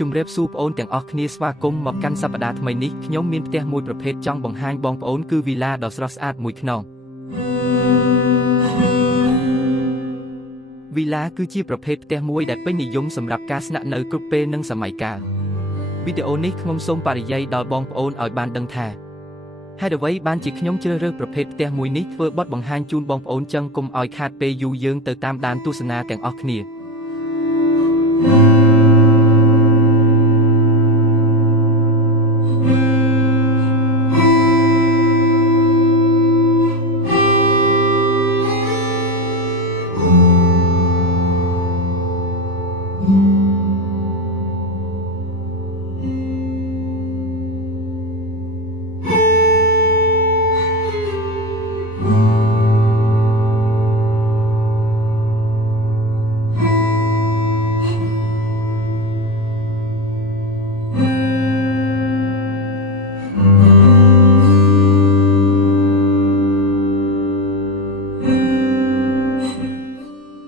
ជំរាបសួរបងប្អូនទាំងអស់គ្នាស្វាគមន៍មកកាន់សប្តាហ៍ថ្មីនេះខ្ញុំមានផ្ទះមួយប្រភេទចង់បង្ហាញបងប្អូនគឺវីឡាដ៏ស្រស់ស្អាតមួយខ្នងវីឡាគឺជាប្រភេទផ្ទះមួយដែលពេញនិយមសម្រាប់ការស្នាក់នៅគ្រប់ពេលនិងសម័យកាលវីដេអូនេះខ្ញុំសូមបរិយាយដល់បងប្អូនឲ្យបានដឹងថាហេតុអ្វីបានជាខ្ញុំជ្រើសរើសប្រភេទផ្ទះមួយនេះធ្វើបទបង្ហាញជូនបងប្អូនចឹងកុំឲ្យខាតពេលយូរយើងទៅតាមដានទស្សនាទាំងអស់គ្នា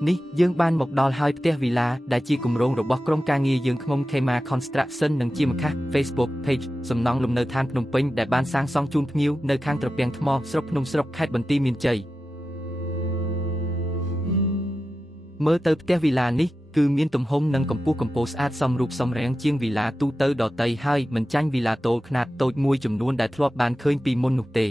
នេះយើងបានមកដល់ហើយផ្ទះវីឡាដែលជាគម្រោងរបស់ក្រុមការងារយើងខ្ញុំ Khema Construction និងជាម្ខាស់ Facebook Page សំណង់លំនៅឋានភ្នំពេញដែលបានសាងសង់ជូនភ្ញៀវនៅខាងត្រពាំងថ្មស្រុកភ្នំស្រុកខេត្តបន្ទាយមានជ័យមើលទៅផ្ទះវីឡានេះគឺមានទំហំនិងកម្ពស់កម្ពស់ស្អាតសមរូបសមរាងជាងវីឡាទូទៅដទៃហើយមិនចាញ់វីឡាតូចខ្នាតតូចមួយចំនួនដែលធ្លាប់បានឃើញពីមុននោះទេ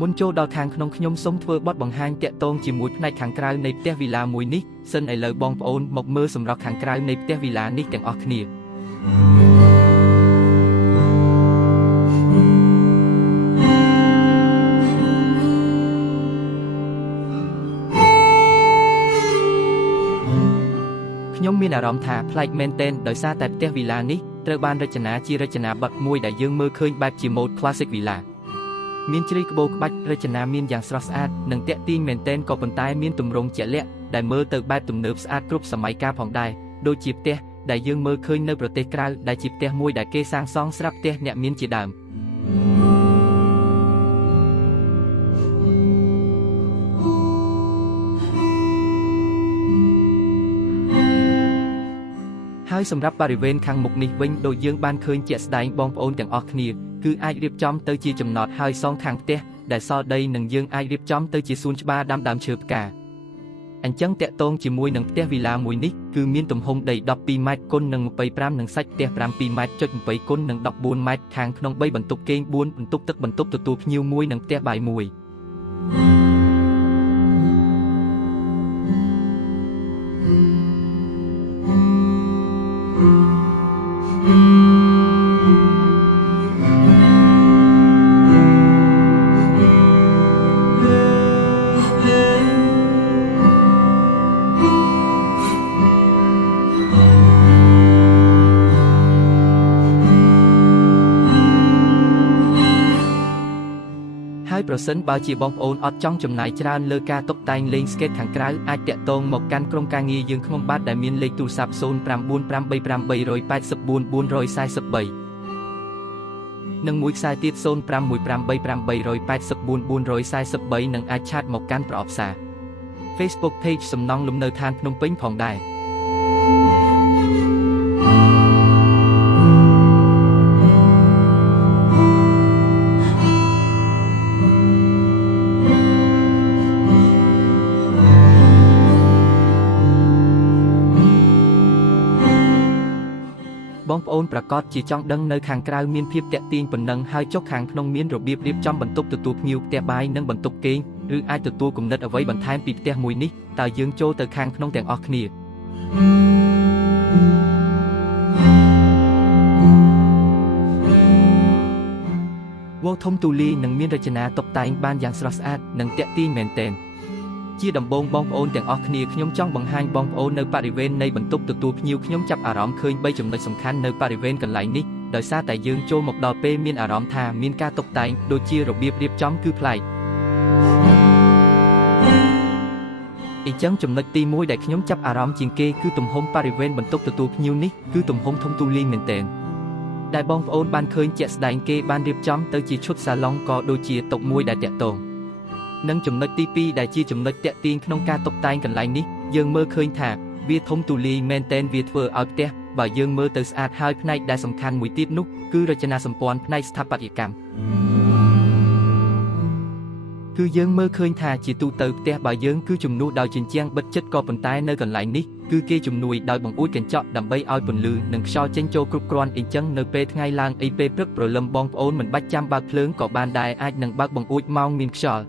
មុនចូលដល់ខាងក្នុងខ្ញុំសូមធ្វើបទបង្ហាញតាក់ទងជាមួយផ្នែកខាងក្រៅនៃផ្ទះវីឡាមួយនេះសិនឥឡូវបងប្អូនមកមើលសម្រស់ខាងក្រៅនៃផ្ទះវីឡានេះទាំងអស់គ្នាខ្ញុំមានអារម្មណ៍ថាប្លែកមែនទែនដោយសារតែផ្ទះវីឡានេះត្រូវបានរចនាជារចនាបថមួយដែលយើងមើលឃើញបែបជា mode classic villaមានជ្រៃក្បូរក្បាច់រចនាមានយ៉ាងស្រស់ស្អាតនិងទាក់ទាញមែនទែនក៏ប៉ុន្តែមានទម្រង់ជាក់លាក់ដែលមើលទៅបែបទំនើបស្អាតគ្រប់សម័យកាលផងដែរដូចជាផ្ទះដែលយើងមើលឃើញនៅប្រទេសក្រៅដែលជាផ្ទះមួយដែលគេសាងសង់ស្រាប់ផ្ទះអ្នកមានជាដើមហើយសម្រាប់បរិវេណខាងមុខនេះវិញដូចយើងបានឃើញជាក់ស្ដែងបងប្អូនទាំងអស់គ្នាគឺអាចរៀបចំទៅជាចំណតហើយសងខាងផ្ទះដែលសល់ដីនឹងយើងអាចរៀបចំទៅជាសួនច្បារដាំដើមឈើផ្កាអញ្ចឹងតាក់ទងជាមួយនឹងផ្ទះវីឡាមួយនេះគឺមានទំហំដី12ម៉ែត្រគុណនឹង25និងសាច់ផ្ទះ7ម៉ែត្រចុច20គុណនឹង14ម៉ែត្រខាងក្នុង3បន្ទប់គេង4បន្ទប់ទឹកបន្ទប់ទទួលភ្ញៀវមួយនិងផ្ទះបាយមួយហើយប្រសិនបើជាបងប្អូនអត់ចង់ចំណាយច្រើនលើការតុបតែងលេងស្កេតខាងក្រៅអាចតាក់ទងមកកាន់ក្រុមការងារយើងក្នុងបាទដែលមានលេខទូរស័ព្ទ0983884443និងមួយខ្សែទៀត0518884443និងអាចឆាតមកកាន់ប្រអប់សារ Facebook Page សំណង់លំនៅឋានភ្នំពេញផងដែរបងប្អូនប្រកាសជាចង់ដឹងនៅខាងក្រៅមានភាពតាក់ទាញប៉ុណ្ណឹងហើយចុះខាងក្នុងមានរបៀបរៀបចំបន្ទប់ទទួលភ្ញៀវផ្ទះបាយនិងបន្ទប់គេងឬអាចទទួលគំនិតអ្វីបន្ថែមពីផ្ទះមួយនេះតើយើងចូលទៅខាងក្នុងទាំងអស់គ្នាវងធំទូលាយនិងមានរចនាតុបតែងបានយ៉ាងស្រស់ស្អាតនិងតាក់ទាញមែនទែនជាដំបូងបងប្អូនទាំងអស់គ្នាខ្ញុំចង់បង្ហាញបងប្អូននៅបរិវេណនៃបន្ទប់ទទួលភ្ញៀវខ្ញុំចាប់អារម្មណ៍ឃើញ3ចំណុចសំខាន់នៅបរិវេណកន្លែងនេះដោយសារតែយើងចូលមកដល់ពេលមានអារម្មណ៍ថាមានការតុបតែងដូចជារបៀបរៀបចំគឺប្លែកអញ្ចឹងចំណុចទី1ដែលខ្ញុំចាប់អារម្មណ៍ជាងគេគឺទំហំបរិវេណបន្ទប់ទទួលភ្ញៀវនេះគឺទំហំធំទូលាយមែនទែនដែលបងប្អូនបានឃើញជាក់ស្ដែងគេបានរៀបចំទៅជាឈុតសាឡុងក៏ដូចជាតុមួយដែលតាក់ទង នឹងចំណុចទី2ដែលជាចំណុចតាក់ទាញក្នុងការតុបតែងកន្លែងនេះយើងមើលឃើញថាវាធំទូលាយមែនទែនវាធ្វើឲ្យផ្ទះបើយើងមើលទៅស្អាតហើយផ្នែកដែលសំខាន់មួយទៀតនោះគឺរចនាសម្ព័ន្ធផ្នែកស្ថាបត្យកម្មគឺយើងមើលឃើញថាជាទូទៅផ្ទះបើយើងគឺជំនួសដោយជញ្ជាំងបិទជិតក៏ប៉ុន្តែនៅកន្លែងនេះគឺគេជំនួយដោយបង្អួចកញ្ចក់ដើម្បីឲ្យពន្លឺនិងខ្យល់ចេញចូលគ្រប់គ្រាន់អញ្ចឹងនៅពេលថ្ងៃឡើងអីពេលព្រឹកព្រលឹមបងប្អូនមិនបាច់ចាំបើកភ្លើងក៏បានដែរអាចនឹងបើកបង្អួចម៉ោងមានខ្យល់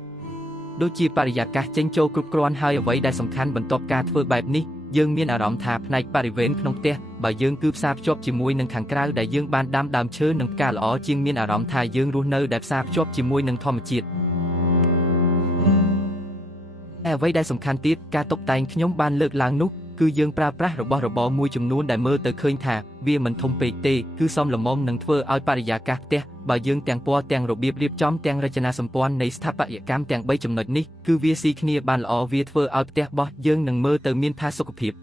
ដូចជាបរិយាកាសចេញចូលគ្រប់គ្រាន់ហើយអ្វីដែលសំខាន់បន្ទាប់ការធ្វើបែបនេះយើងមានអារម្មណ៍ថាផ្នែកបរិវេណក្នុងផ្ទះបើយើងគឺផ្សារភ្ជាប់ជាមួយនឹងខាងក្រៅដែលយើងបានដាំដើមឈើនិងផ្កាល្អជាងមានអារម្មណ៍ថាយើងរស់នៅដែលផ្សារភ្ជាប់ជាមួយនឹងធម្មជាតិអ្វីដែលសំខាន់ទៀតការតុបតែងខ្ញុំបានលើកឡើងនោះគឺយើងប្រើប្រាស់របស់របរមួយចំនួនដែលមើលទៅឃើញថាវាមិនធំពេកទេគឺសមល្មមនឹងធ្វើឲ្យបរិយាកាសផ្ទះបើយើងទាំងពណ៌ទាំងរបៀបរៀបចំទាំងរចនាសម្ព័ន្ធនៃស្ថាបត្យកម្មទាំង3ចំណុចនេះគឺវាស៊ីគ្នាបានល្អវាធ្វើឲ្យផ្ទះរបស់យើងនឹងមើលទៅមានផាសុកភាព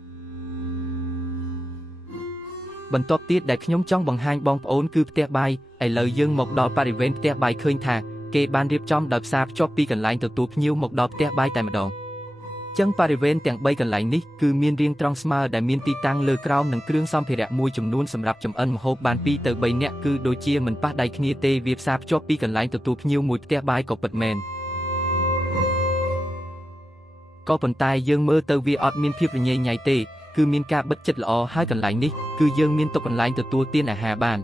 បន្ទាប់ទៀតដែលខ្ញុំចង់បង្ហាញបងប្អូនគឺផ្ទះបាយឥឡូវយើងមកដល់បរិវេណផ្ទះបាយឃើញថាគេបានរៀបចំដោយផ្សារភ្ជាប់ពីកន្លែងទទួលភ្ញៀវមកដល់ផ្ទះបាយតែម្ដងចឹងបរិវេណទាំង3កន្លែងនេះគឺមានរាងត្រង់ស្មើដែលមានទីតាំងលើក្រោមនិងគ្រឿងសម្ភារៈមួយចំនួនសម្រាប់ចម្អិនម្ហូបបាន2ទៅ3នាក់គឺដូចជាមិនប៉ះដៃគ្នាទេវាផ្សារភ្ជាប់ពីកន្លែងទទួលភ្ញៀវមួយផ្ទះបាយក៏ពិតមែនក៏ប៉ុន្តែយើងមើលទៅវាអត់មានភាពរញ៉េញ៉ៃទេគឺមានការបិទជិតល្អហើយកន្លែងនេះគឺយើងមានតុកន្លែងទទួលទានអាហារបាន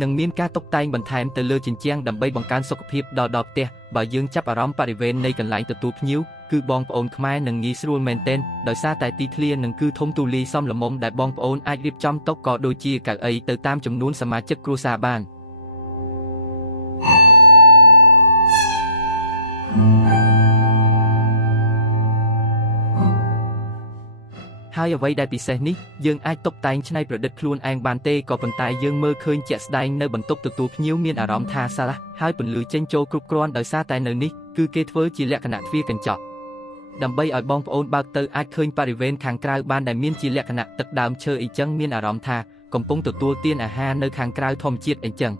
នឹងមានការតុបតែងបន្ថែមទៅលើជញ្ជាំងដើម្បីបង្កើនសុខភាពដល់ផ្ទះបើយើងចាប់អារម្មណ៍បរិវេណនៃកន្លែងទទួលភ្ញៀវគឺបងប្អូនខ្មែរនឹងងាយស្រួលមែនទែនដោយសារតែទីធ្លានឹងគឺធំទូលាយសមល្មមដែលបងប្អូនអាចរៀបចំតុក៏ដូចជាកៅអីទៅតាមចំនួនសមាជិកគ្រួសារបានហើយអ្វីដែលពិសេសនេះយើងអាចតុបតែងច្នៃប្រឌិតខ្លួនឯងបានទេក៏ប៉ុន្តែយើងមើលឃើញជាក់ស្ដែងនៅបន្ទប់ទទួលភ្ញៀវមានអារម្មណ៍ថាស្រឡះហើយពន្លឺចេញចូលគ្រប់គ្រាន់ដោយសារតែនៅនេះគឺគេធ្វើជាលក្ខណៈទ្វារកញ្ចក់ដើម្បីឲ្យបងប្អូនបើកទៅអាចឃើញបរិវេណខាងក្រៅបានដែលមានជាលក្ខណៈទឹកដើមឈើអីចឹងមានអារម្មណ៍ថាកំពុងទទួលទានអាហារនៅខាងក្រៅធម្មជាតិអីចឹង